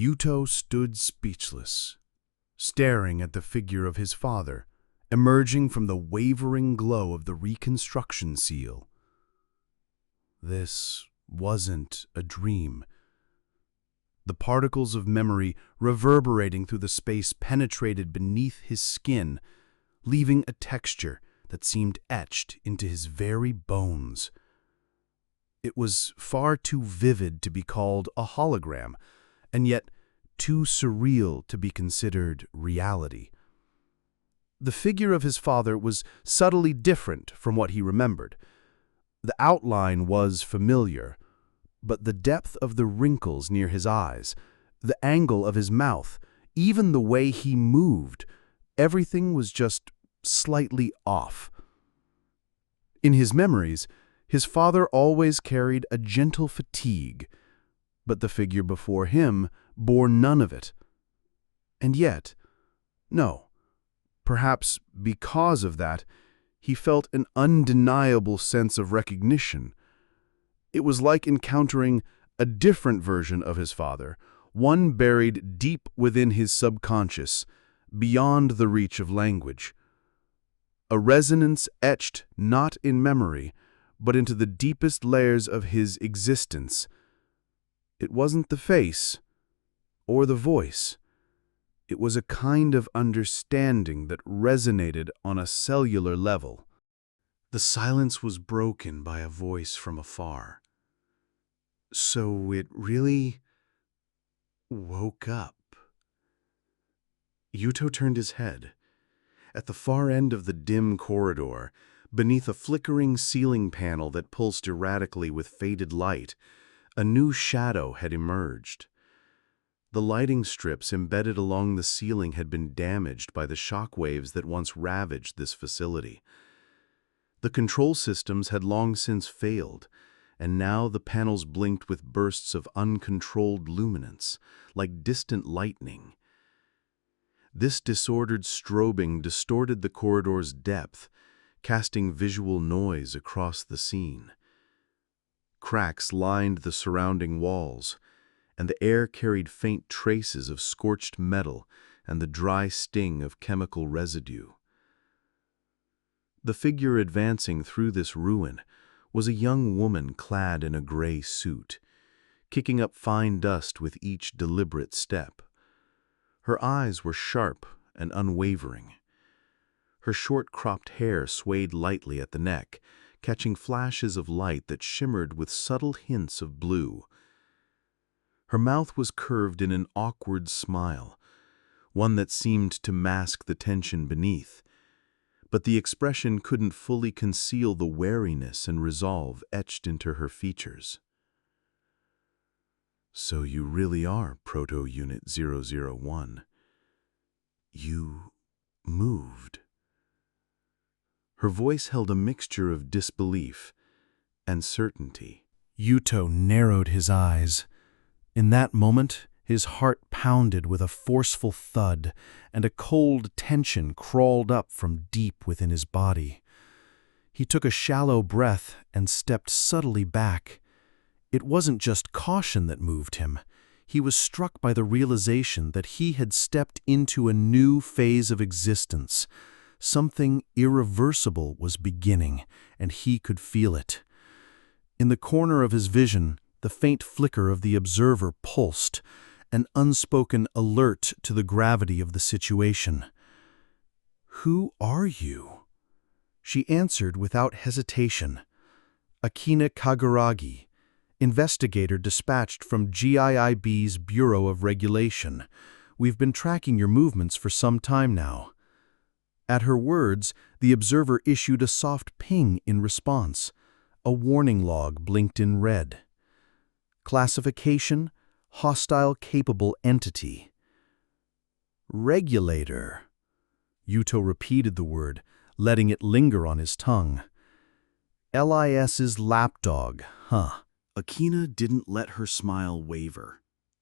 Yuto stood speechless, staring at the figure of his father, emerging from the wavering glow of the reconstruction seal. This wasn't a dream. The particles of memory reverberating through the space penetrated beneath his skin, leaving a texture that seemed etched into his very bones. It was far too vivid to be called a hologram, and yet too surreal to be considered reality. The figure of his father was subtly different from what he remembered. The outline was familiar, but the depth of the wrinkles near his eyes, the angle of his mouth, even the way he moved, everything was just slightly off. In his memories, his father always carried a gentle fatigue, but the figure before him bore none of it. And yet, no, perhaps because of that, he felt an undeniable sense of recognition. It was like encountering a different version of his father, one buried deep within his subconscious, beyond the reach of language. A resonance etched not in memory, but into the deepest layers of his existence. It wasn't the face or the voice. It was a kind of understanding that resonated on a cellular level. The silence was broken by a voice from afar. So it really woke up. Yuto turned his head. At the far end of the dim corridor, beneath a flickering ceiling panel that pulsed erratically with faded light, a new shadow had emerged. The lighting strips embedded along the ceiling had been damaged by the shock waves that once ravaged this facility. The control systems had long since failed, and now the panels blinked with bursts of uncontrolled luminance, like distant lightning. This disordered strobing distorted the corridor's depth, casting visual noise across the scene. Cracks lined the surrounding walls, and the air carried faint traces of scorched metal and the dry sting of chemical residue. The figure advancing through this ruin was a young woman clad in a gray suit, kicking up fine dust with each deliberate step. Her eyes were sharp and unwavering. Her short-cropped hair swayed lightly at the neck, catching flashes of light that shimmered with subtle hints of blue. Her mouth was curved in an awkward smile, one that seemed to mask the tension beneath, but the expression couldn't fully conceal the wariness and resolve etched into her features. So you really are Proto Unit 001. You moved. Her voice held a mixture of disbelief and certainty. Yuto narrowed his eyes. In that moment, his heart pounded with a forceful thud, and a cold tension crawled up from deep within his body. He took a shallow breath and stepped subtly back. It wasn't just caution that moved him. He was struck by the realization that he had stepped into a new phase of existence. Something irreversible was beginning, and he could feel it. In the corner of his vision, the faint flicker of the observer pulsed, an unspoken alert to the gravity of the situation. "Who are you?" She answered without hesitation. "Akina Kaguragi, investigator dispatched from GIIB's Bureau of Regulation. We've been tracking your movements for some time now." At her words, the observer issued a soft ping in response. A warning log blinked in red. Classification: hostile capable entity. Regulator. Yuto repeated the word, letting it linger on his tongue. L.I.S.'s lapdog, huh? Akina didn't let her smile waver.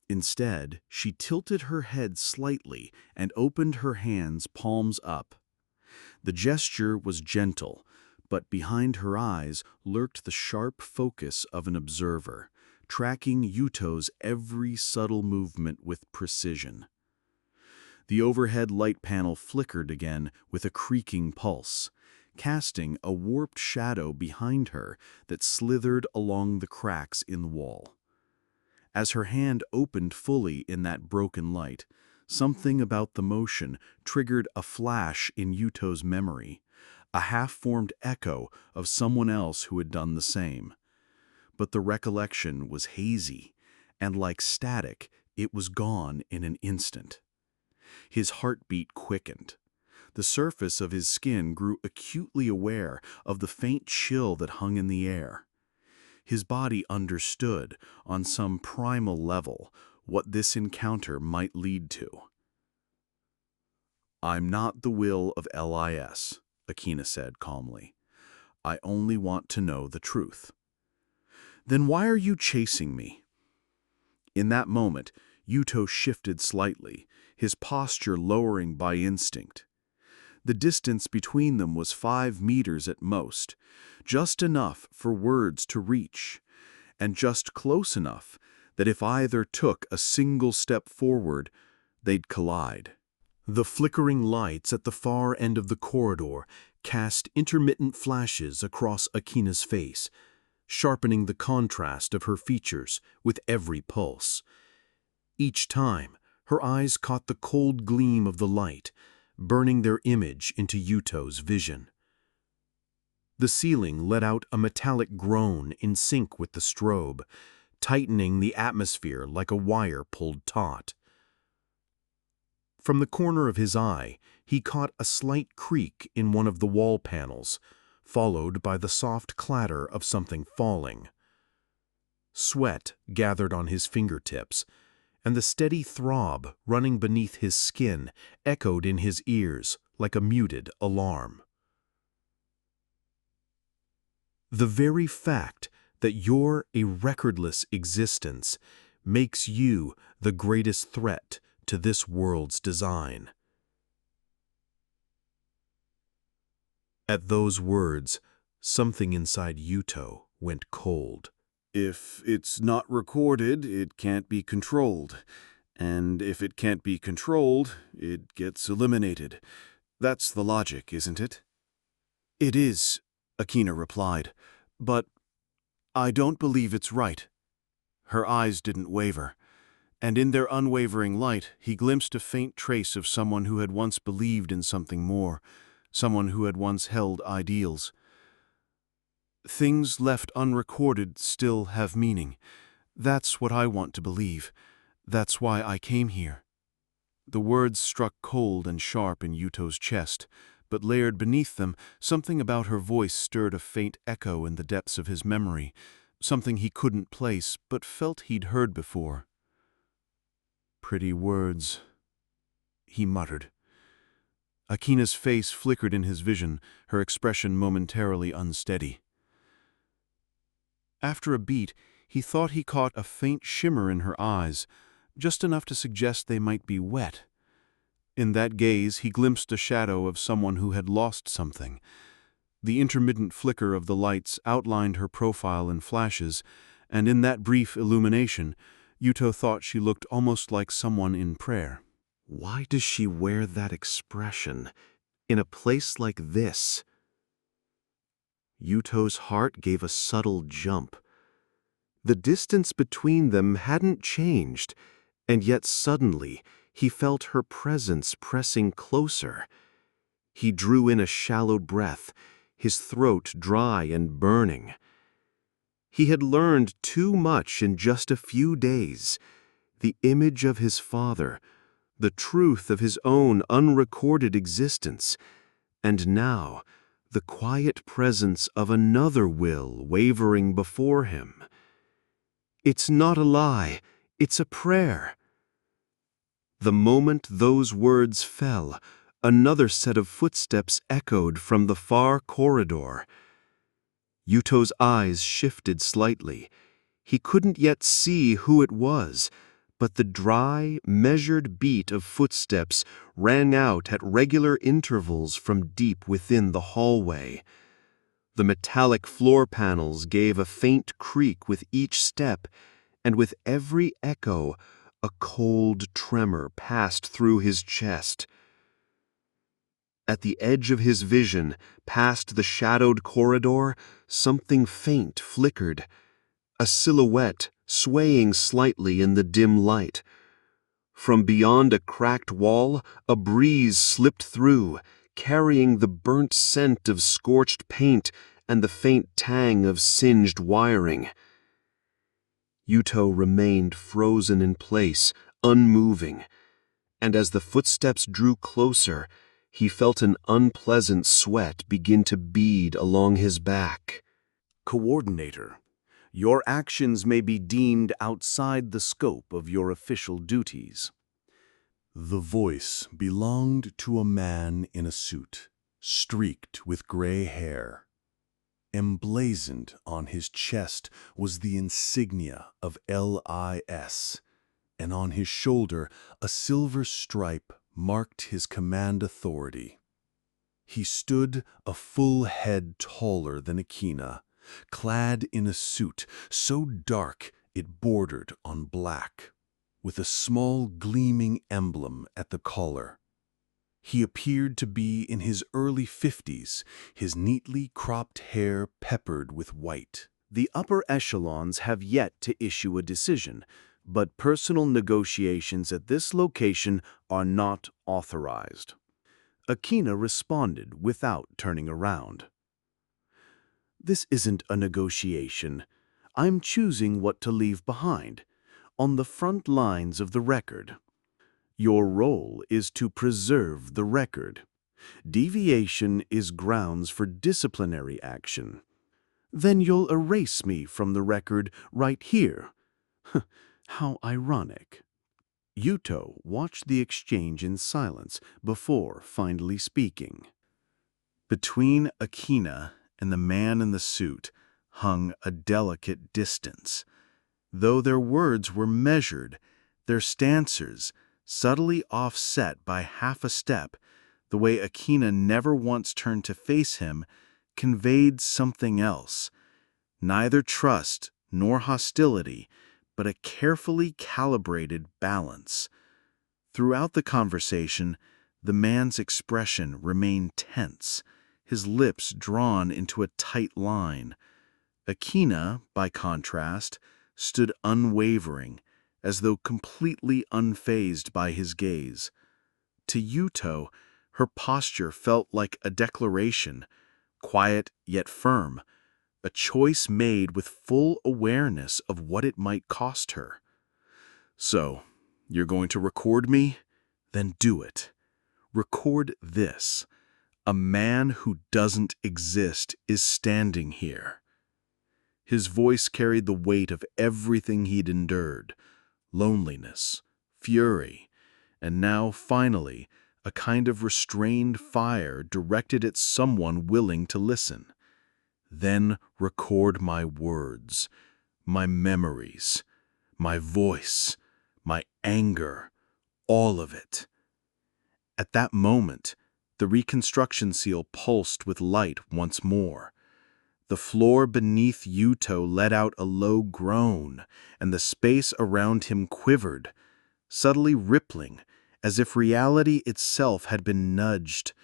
Instead, she tilted her head slightly and opened her hands palms up. The gesture was gentle, but behind her eyes lurked the sharp focus of an observer, tracking Yuto's every subtle movement with precision. The overhead light panel flickered again with a creaking pulse, casting a warped shadow behind her that slithered along the cracks in the wall. As her hand opened fully in that broken light, something about the motion triggered a flash in Yuto's memory, a half-formed echo of someone else who had done the same. But the recollection was hazy, and like static, it was gone in an instant. His heartbeat quickened. The surface of his skin grew acutely aware of the faint chill that hung in the air. His body understood, on some primal level, what this encounter might lead to. "I'm not the will of L.I.S," Akina said calmly. "I only want to know the truth." "Then why are you chasing me?" In that moment, Yuto shifted slightly, his posture lowering by instinct. The distance between them was 5 meters at most, just enough for words to reach, and just close enough that if either took a single step forward, they'd collide. The flickering lights at the far end of the corridor cast intermittent flashes across Akina's face, sharpening the contrast of her features with every pulse. Each time, her eyes caught the cold gleam of the light, burning their image into Yuto's vision. The ceiling let out a metallic groan in sync with the strobe, tightening the atmosphere like a wire pulled taut. From the corner of his eye, he caught a slight creak in one of the wall panels, followed by the soft clatter of something falling. Sweat gathered on his fingertips, and the steady throb running beneath his skin echoed in his ears like a muted alarm. The very fact that you're a recordless existence makes you the greatest threat to this world's design. At those words, something inside Yuto went cold. "If it's not recorded, it can't be controlled. And if it can't be controlled, it gets eliminated. That's the logic, isn't it?" "It is," Akina replied, "but I don't believe it's right." Her eyes didn't waver, and in their unwavering light he glimpsed a faint trace of someone who had once believed in something more, someone who had once held ideals. "Things left unrecorded still have meaning. That's what I want to believe. That's why I came here." The words struck cold and sharp in Yuto's chest, but layered beneath them, something about her voice stirred a faint echo in the depths of his memory, something he couldn't place but felt he'd heard before. "Pretty words," he muttered. Akina's face flickered in his vision, her expression momentarily unsteady. After a beat, he thought he caught a faint shimmer in her eyes, just enough to suggest they might be wet. In that gaze, he glimpsed a shadow of someone who had lost something. The intermittent flicker of the lights outlined her profile in flashes, and in that brief illumination, Yuto thought she looked almost like someone in prayer. Why does she wear that expression in a place like this? Yuto's heart gave a subtle jump. The distance between them hadn't changed, and yet suddenly he felt her presence pressing closer. He drew in a shallow breath, his throat dry and burning. He had learned too much in just a few days. The image of his father, the truth of his own unrecorded existence, and now the quiet presence of another will wavering before him. It's not a lie, it's a prayer. The moment those words fell, another set of footsteps echoed from the far corridor. Yuto's eyes shifted slightly. He couldn't yet see who it was, but the dry, measured beat of footsteps rang out at regular intervals from deep within the hallway. The metallic floor panels gave a faint creak with each step, and with every echo, a cold tremor passed through his chest. At the edge of his vision, past the shadowed corridor, something faint flickered, a silhouette swaying slightly in the dim light. From beyond a cracked wall, a breeze slipped through, carrying the burnt scent of scorched paint and the faint tang of singed wiring. Yuto remained frozen in place, unmoving, and as the footsteps drew closer, he felt an unpleasant sweat begin to bead along his back. Coordinator, your actions may be deemed outside the scope of your official duties. The voice belonged to a man in a suit, streaked with gray hair. Emblazoned on his chest was the insignia of L.I.S., and on his shoulder a silver stripe marked his command authority. He stood a full head taller than Akina, clad in a suit so dark it bordered on black, with a small gleaming emblem at the collar. He appeared to be in his early 50s, his neatly cropped hair peppered with white. The upper echelons have yet to issue a decision, but personal negotiations at this location are not authorized. Akina responded without turning around. This isn't a negotiation. I'm choosing what to leave behind, on the front lines of the record. Your role is to preserve the record. Deviation is grounds for disciplinary action. Then you'll erase me from the record right here. How ironic. Yuto watched the exchange in silence before finally speaking. Between Akina and the man in the suit hung a delicate distance. Though their words were measured, their stances subtly offset by half a step, the way Akina never once turned to face him conveyed something else. Neither trust nor hostility, but a carefully calibrated balance. Throughout the conversation, the man's expression remained tense, his lips drawn into a tight line. Akina, by contrast, stood unwavering, as though completely unfazed by his gaze. To Yuto, her posture felt like a declaration, quiet yet firm, a choice made with full awareness of what it might cost her. So, you're going to record me? Then do it. Record this. A man who doesn't exist is standing here. His voice carried the weight of everything he'd endured: loneliness, fury, and now, finally, a kind of restrained fire directed at someone willing to listen. Then record my words, my memories, my voice, my anger, all of it. At that moment, the reconstruction seal pulsed with light once more. The floor beneath Yuto let out a low groan, and the space around him quivered, subtly rippling, as if reality itself had been nudged.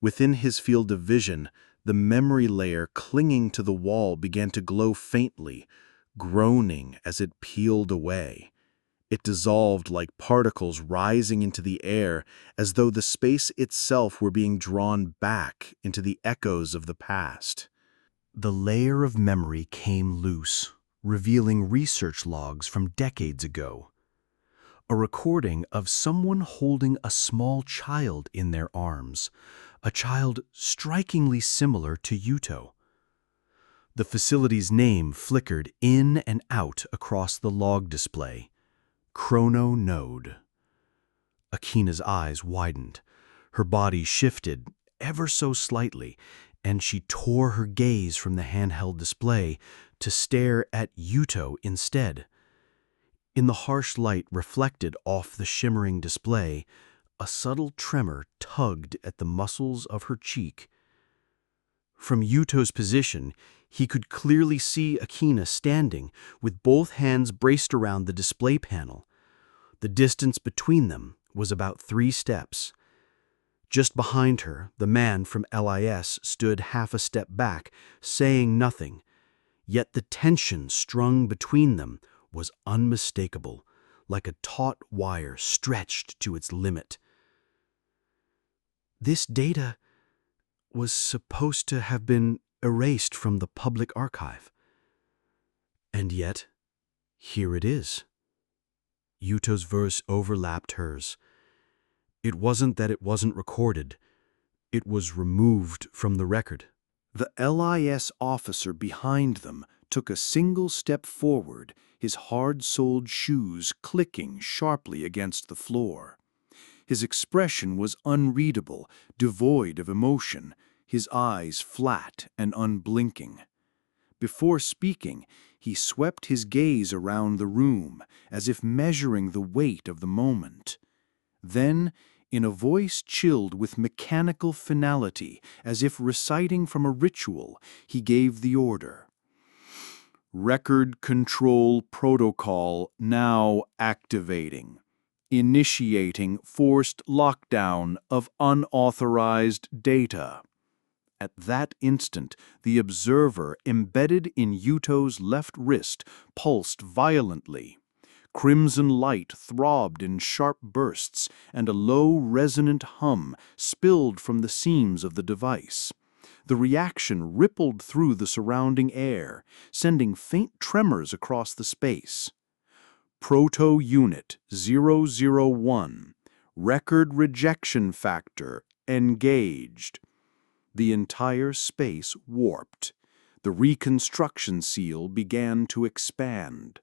Within his field of vision, the memory layer clinging to the wall began to glow faintly, groaning as it peeled away. It dissolved like particles rising into the air, as though the space itself were being drawn back into the echoes of the past. The layer of memory came loose, revealing research logs from decades ago. A recording of someone holding a small child in their arms, a child strikingly similar to Yuto. The facility's name flickered in and out across the log display: Chrono Node. Akina's eyes widened. Her body shifted ever so slightly, and she tore her gaze from the handheld display to stare at Yuto instead. In the harsh light reflected off the shimmering display, a subtle tremor tugged at the muscles of her cheek. From Yuto's position, He could clearly see Akina standing, with both hands braced around the display panel. The distance between them was about 3 steps. Just behind her, the man from L.I.S. stood half a step back, saying nothing, yet the tension strung between them was unmistakable, like a taut wire stretched to its limit. This data was supposed to have been erased from the public archive. And yet, here it is. Yuto's verse overlapped hers. It wasn't that it wasn't recorded. It was removed from the record. The L.I.S. officer behind them took a single step forward, his hard-soled shoes clicking sharply against the floor. His expression was unreadable, devoid of emotion, his eyes flat and unblinking. Before speaking, he swept his gaze around the room, as if measuring the weight of the moment. Then, in a voice chilled with mechanical finality, as if reciting from a ritual, he gave the order. Record control protocol now activating. Initiating forced lockdown of unauthorized data. At that instant, the observer embedded in Yuto's left wrist pulsed violently. Crimson light throbbed in sharp bursts, and a low, resonant hum spilled from the seams of the device. The reaction rippled through the surrounding air, sending faint tremors across the space. Proto Unit 001, record rejection factor engaged. The entire space warped. The reconstruction seal began to expand.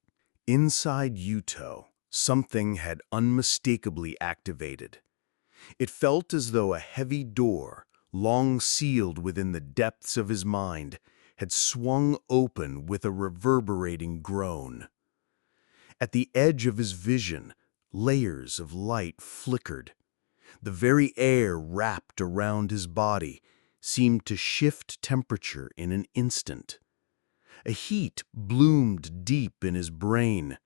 Inside Yuto, something had unmistakably activated. It felt as though a heavy door, long sealed within the depths of his mind, had swung open with a reverberating groan. At the edge of his vision, layers of light flickered. The very air wrapped around his body seemed to shift temperature in an instant. A heat bloomed deep in his brain,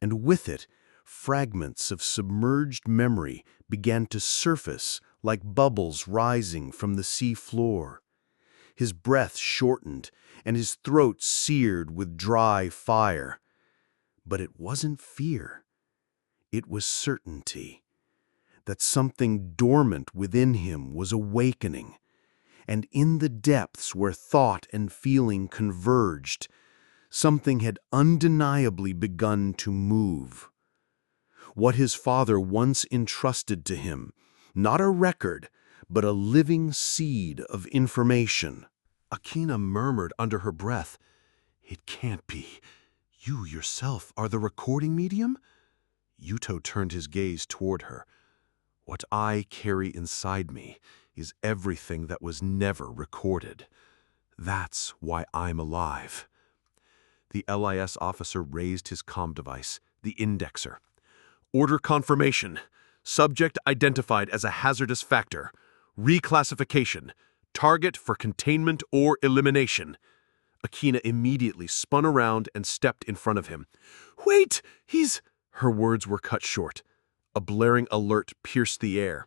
and with it, fragments of submerged memory began to surface like bubbles rising from the sea floor. His breath shortened, and his throat seared with dry fire. But it wasn't fear. It was certainty that something dormant within him was awakening, and in the depths where thought and feeling converged, something had undeniably begun to move. What his father once entrusted to him, not a record, but a living seed of information. Akina murmured under her breath, "It can't be. You yourself are the recording medium?" Yuto turned his gaze toward her. "What I carry inside me is everything that was never recorded. That's why I'm alive." The L.I.S. officer raised his comm device, the indexer. "Order confirmation. Subject identified as a hazardous factor. Reclassification. Target for containment or elimination." Akina immediately spun around and stepped in front of him. "Wait! He's—" Her words were cut short. A blaring alert pierced the air.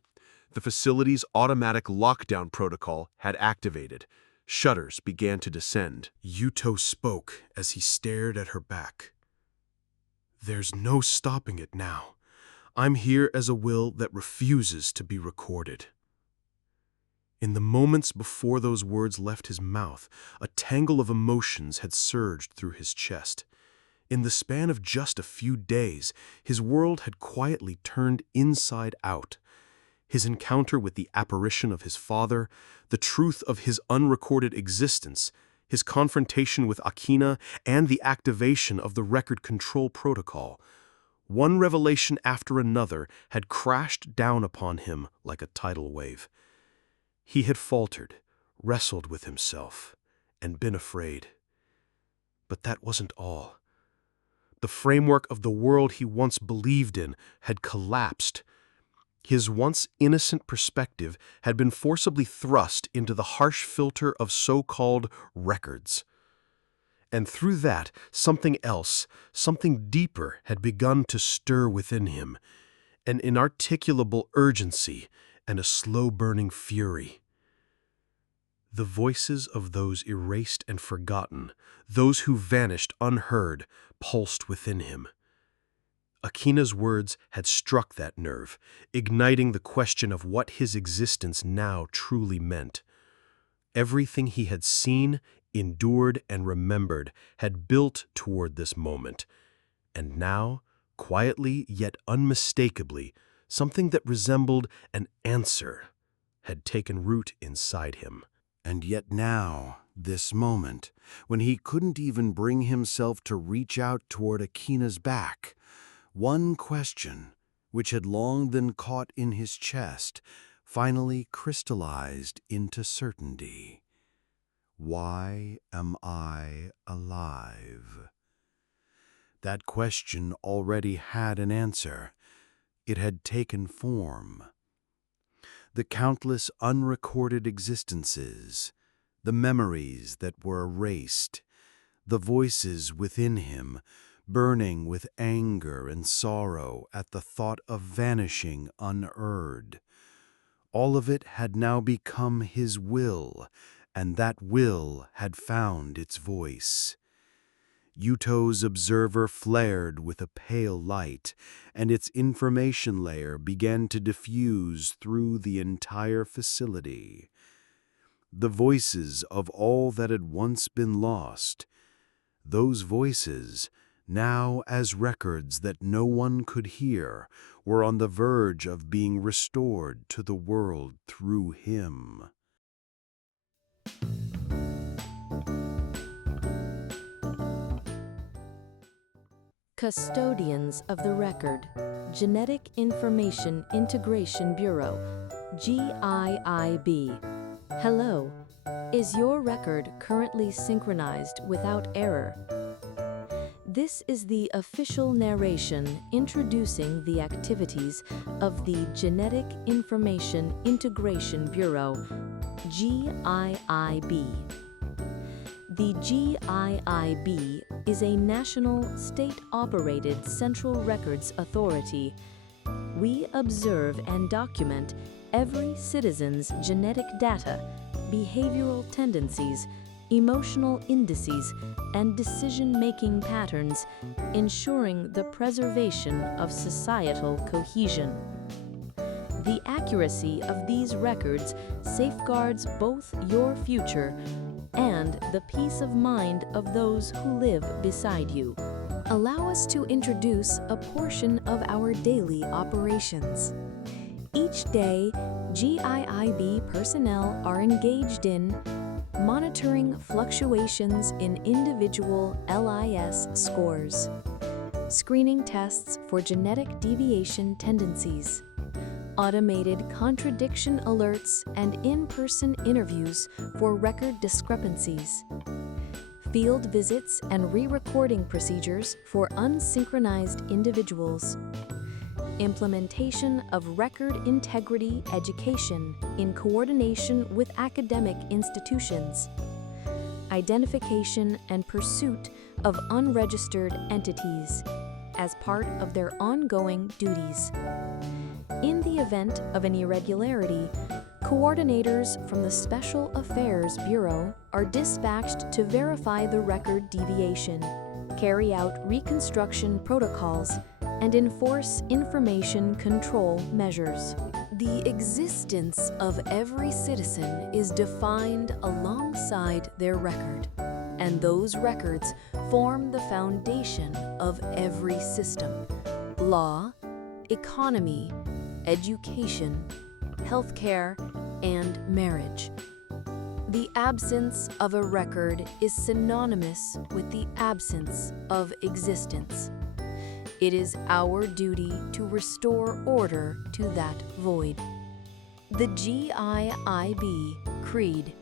The facility's automatic lockdown protocol had activated. Shutters began to descend. Yuto spoke as he stared at her back. "There's no stopping it now. I'm here as a will that refuses to be recorded." In the moments before those words left his mouth, a tangle of emotions had surged through his chest. In the span of just a few days, his world had quietly turned inside out. His encounter with the apparition of his father, the truth of his unrecorded existence, his confrontation with Akina, and the activation of the record control protocol. One revelation after another had crashed down upon him like a tidal wave. He had faltered, wrestled with himself, and been afraid. But that wasn't all. The framework of the world he once believed in had collapsed. His once innocent perspective had been forcibly thrust into the harsh filter of so-called records. And through that, something else, something deeper had begun to stir within him, an inarticulable urgency and a slow-burning fury. The voices of those erased and forgotten, those who vanished unheard, pulsed within him. Akina's words had struck that nerve, igniting the question of what his existence now truly meant. Everything he had seen, endured, and remembered had built toward this moment, and now, quietly yet unmistakably, something that resembled an answer had taken root inside him. And yet now, this moment, when he couldn't even bring himself to reach out toward Akina's back, one question, which had long been caught in his chest, finally crystallized into certainty. Why am I alive? That question already had an answer. It had taken form. The countless unrecorded existences, the memories that were erased, the voices within him burning with anger and sorrow at the thought of vanishing unheard. All of it had now become his will, and that will had found its voice. Yuto's observer flared with a pale light, and its information layer began to diffuse through the entire facility. The voices of all that had once been lost, those voices, now as records that no one could hear, were on the verge of being restored to the world through him. Custodians of the Record, Genetic Information Integration Bureau, GIIB. Hello. Is your record currently synchronized without error? This is the official narration introducing the activities of the Genetic Information Integration Bureau, GIIB. The GIIB is a national, state-operated central records authority. We observe and document every citizen's genetic data, behavioral tendencies, emotional indices, and decision-making patterns, ensuring the preservation of societal cohesion. The accuracy of these records safeguards both your future and the peace of mind of those who live beside you. Allow us to introduce a portion of our daily operations. Each day, GIIB personnel are engaged in monitoring fluctuations in individual L.I.S. scores, screening tests for genetic deviation tendencies, automated contradiction alerts and in-person interviews for record discrepancies, field visits and re-recording procedures for unsynchronized individuals, implementation of record integrity education in coordination with academic institutions, identification and pursuit of unregistered entities as part of their ongoing duties. In the event of an irregularity, coordinators from the Special Affairs Bureau are dispatched to verify the record deviation, carry out reconstruction protocols, and enforce information control measures. The existence of every citizen is defined alongside their record, and those records form the foundation of every system: law, economy, education, healthcare, and marriage. The absence of a record is synonymous with the absence of existence. It is our duty to restore order to that void. The GIIB Creed.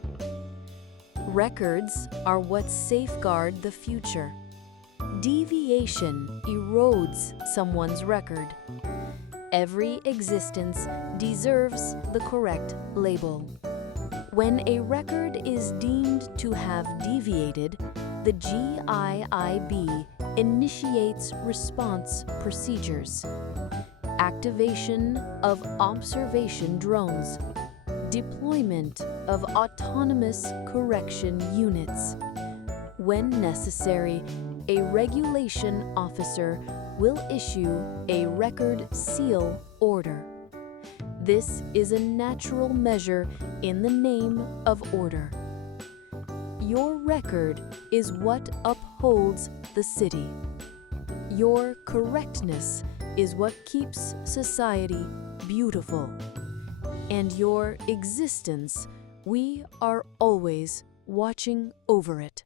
Records are what safeguard the future. Deviation erodes someone's record. Every existence deserves the correct label. When a record is deemed to have deviated, the GIIB initiates response procedures. Activation of observation drones. Deployment of autonomous correction units. When necessary, a regulation officer will issue a record seal order. This is a natural measure in the name of order. Your record is what upholds the city. Your correctness is what keeps society beautiful. And your existence, we are always watching over it.